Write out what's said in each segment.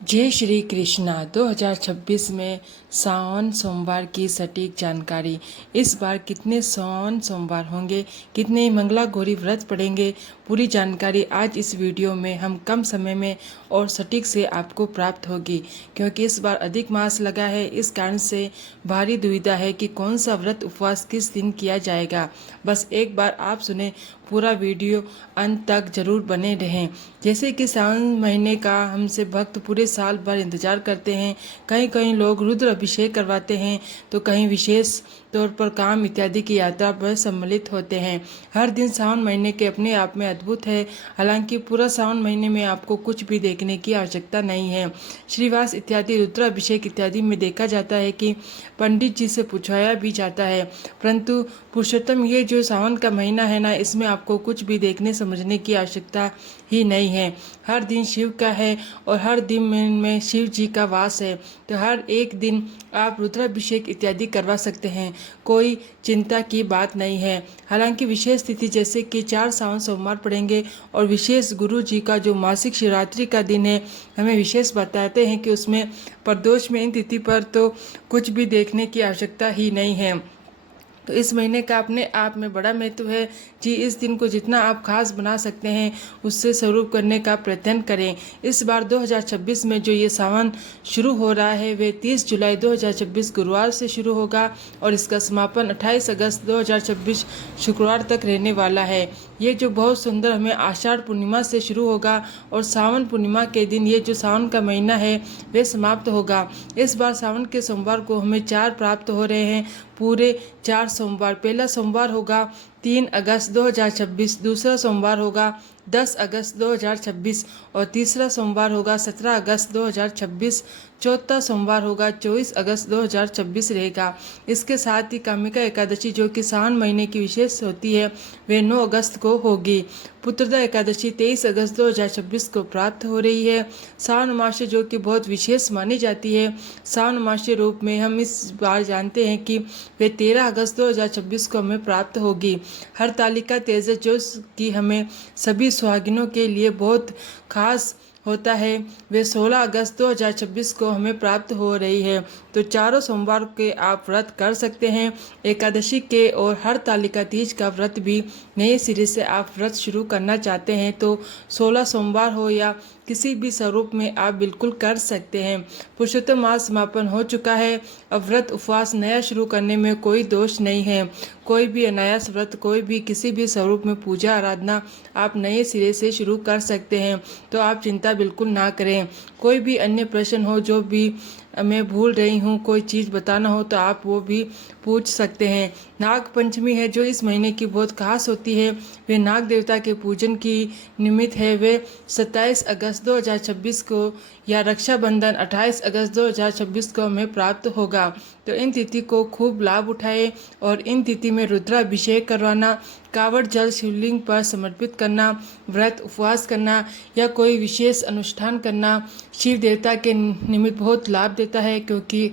जय श्री कृष्णा। 2026 में सावन सोमवार की सटीक जानकारी। इस बार कितने सावन सोमवार होंगे, कितने मंगला गौरी व्रत पड़ेंगे, पूरी जानकारी आज इस वीडियो में हम कम समय में और सटीक से आपको प्राप्त होगी। क्योंकि इस बार अधिक मास लगा है, इस कारण से भारी दुविधा है कि कौन सा व्रत उपवास किस दिन किया जाएगा। बस एक बार आप सुने, पूरा वीडियो अंत तक जरूर बने रहें। जैसे कि सावन महीने का हमसे भक्त पूरे साल भर इंतजार करते हैं। कहीं कहीं लोग रुद्र अभिषेक करवाते हैं, तो कहीं विशेष तौर पर काम इत्यादि की यात्रा पर सम्मिलित होते हैं। हर दिन सावन महीने के अपने आप में अद्भुत है। हालांकि पूरा सावन महीने में आपको कुछ भी देखने की आवश्यकता नहीं है। श्रीवास इत्यादि रुद्र अभिषेक इत्यादि में देखा जाता है कि पंडित जी से पूछाया भी जाता है, परंतु पुरुषोत्तम ये जो सावन का महीना है ना, इसमें आपको कुछ भी देखने समझने की आवश्यकता ही नहीं है। हर दिन शिव का है और हर दिन में शिव जी का वास है, तो हर एक दिन आप रुद्राभिषेक इत्यादि करवा सकते हैं। कोई चिंता की बात नहीं है। हालांकि विशेष तिथि जैसे कि 4 सावन सोमवार पड़ेंगे और विशेष गुरु जी का जो मासिक शिवरात्रि का दिन है, हमें विशेष बताते हैं कि उसमें प्रदोष में इन तिथि पर तो कुछ भी देखने की आवश्यकता ही नहीं है। तो इस महीने का अपने आप में बड़ा महत्व है जी। इस दिन को जितना आप खास बना सकते हैं उससे स्वरूप करने का प्रयत्न करें। इस बार 2026 में जो ये सावन शुरू हो रहा है वे 30 जुलाई 2026 गुरुवार से शुरू होगा और इसका समापन 28 अगस्त 2026 शुक्रवार तक रहने वाला है। ये जो बहुत सुंदर हमें आषाढ़ पूर्णिमा से शुरू होगा और सावन पूर्णिमा के दिन ये जो सावन का महीना है वे समाप्त होगा। इस बार सावन के सोमवार को हमें 4 प्राप्त हो रहे हैं। पूरे 4 सोमवार। पहला सोमवार होगा 3 अगस्त 2026, दूसरा सोमवार होगा 10 अगस्त 2026 और तीसरा सोमवार होगा 17 अगस्त 2026। चौथा सोमवार होगा 24 अगस्त 2026 रहेगा। इसके साथ ही कामिका एकादशी जो कि सावन महीने की विशेष होती है वे 9 अगस्त को होगी। पुत्रदा एकादशी 23 अगस्त 2026 को प्राप्त हो रही है। सावन मास जो कि बहुत विशेष मानी जाती है, सावन मास के रूप में हम इस बार जानते हैं कि वे 13 अगस्त 2026 को हमें प्राप्त होगी। हरतालिका तेजस जो कि हमें सभी सुहागिनों के लिए बहुत खास होता है, वे 16 अगस्त 2026 को हमें प्राप्त हो रही है। तो चारों सोमवार के आप व्रत कर सकते हैं। एकादशी के और हरतालिका तीज का व्रत भी नए सिरे से आप व्रत शुरू करना चाहते हैं तो 16 सोमवार हो या किसी भी स्वरूप में आप बिल्कुल कर सकते हैं। पुरुषोत्तम मास समापन हो चुका है। अब व्रत उपवास नया शुरू करने में कोई दोष नहीं है। कोई भी अनायास व्रत, कोई भी किसी भी स्वरूप में पूजा आराधना आप नए सिरे से शुरू कर सकते हैं, तो आप चिंता बिल्कुल ना करें। कोई भी अन्य प्रश्न हो, जो भी मैं भूल रही हूँ, कोई चीज़ बताना हो तो आप वो भी पूछ सकते हैं। नाग पंचमी है जो इस महीने की बहुत खास होती है, वे नाग देवता के पूजन की निमित्त है। वे 27 अगस्त 2026 को या रक्षाबंधन 28 अगस्त 2026 को हमें प्राप्त होगा। तो इन तिथि को खूब लाभ उठाए और इन तिथि में रुद्राभिषेक करवाना, कावड़ जल शिवलिंग पर समर्पित करना, व्रत उपवास करना या कोई विशेष अनुष्ठान करना शिव देवता के निमित्त बहुत लाभ देता है। क्योंकि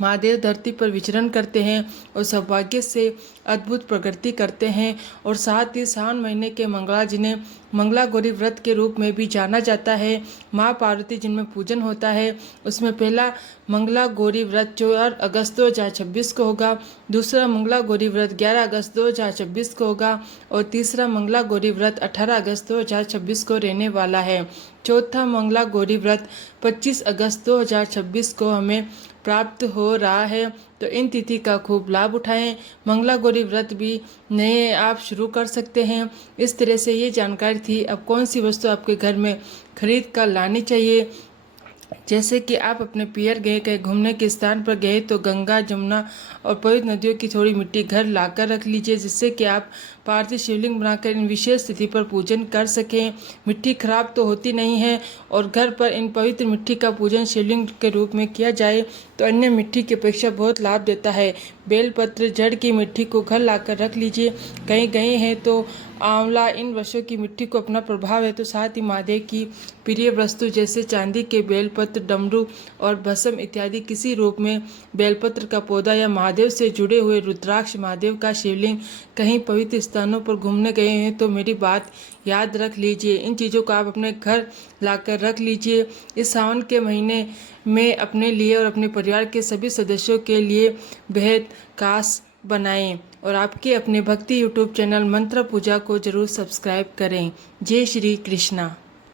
महादेव धरती पर विचरण करते हैं और सौभाग्य से अद्भुत प्रगति करते हैं। और साथ ही सावन महीने के मंगला जिन्हें मंगला गौरी व्रत के रूप में भी जाना जाता है, माँ पार्वती जिनमें पूजन होता है, उसमें पहला मंगला गौरी व्रत 4 अगस्त 2026 को होगा, दूसरा मंगला गौरी व्रत 11 अगस्त 2026 को होगा और तीसरा मंगला गौरी व्रत 18 अगस्त 2026 को रहने वाला है। चौथा मंगला गौरी व्रत 25 अगस्त 2026 को हमें प्राप्त हो रहा है। तो इन तिथि का खूब लाभ उठाएं। मंगला गौरी व्रत भी नए आप शुरू कर सकते हैं। इस तरह से ये जानकारी थी। अब कौन सी वस्तु आपके घर में खरीद कर लानी चाहिए, जैसे कि आप अपने पियर गए, कहीं घूमने के स्थान पर गए तो गंगा, जमुना और पवित्र नदियों की थोड़ी मिट्टी घर लाकर रख लीजिए, जिससे कि आप पार्थिव शिवलिंग बनाकर इन विशेष तिथि पर पूजन कर सकें। मिट्टी खराब तो होती नहीं है और घर पर इन पवित्र मिट्टी का पूजन शिवलिंग के रूप में किया जाए तो अन्य मिट्टी की अपेक्षा बहुत लाभ देता है। बेलपत्र, जड़ की मिट्टी को घर लाकर रख लीजिए। कहीं गए हैं तो आंवला, इन वृक्षों की मिट्टी को अपना प्रभाव है, तो साथ ही महादेव की प्रिय वस्तु जैसे चांदी के बेलपत्र, बेलपत्र, डमरू और भस्म इत्यादि किसी रूप में बेलपत्र का पौधा या महादेव से जुड़े हुए रुद्राक्ष, महादेव का शिवलिंग कहीं पवित्र स्थानों पर घूमने गए हैं तो मेरी बात याद रख लीजिए। इन चीज़ों को आप अपने घर लाकर रख लीजिए। इस सावन के महीने में अपने लिए और अपने परिवार के सभी सदस्यों के लिए बेहद खास बनाएं और आपके अपने भक्ति यूट्यूब चैनल मंत्र पूजा को जरूर सब्सक्राइब करें। जय श्री कृष्णा।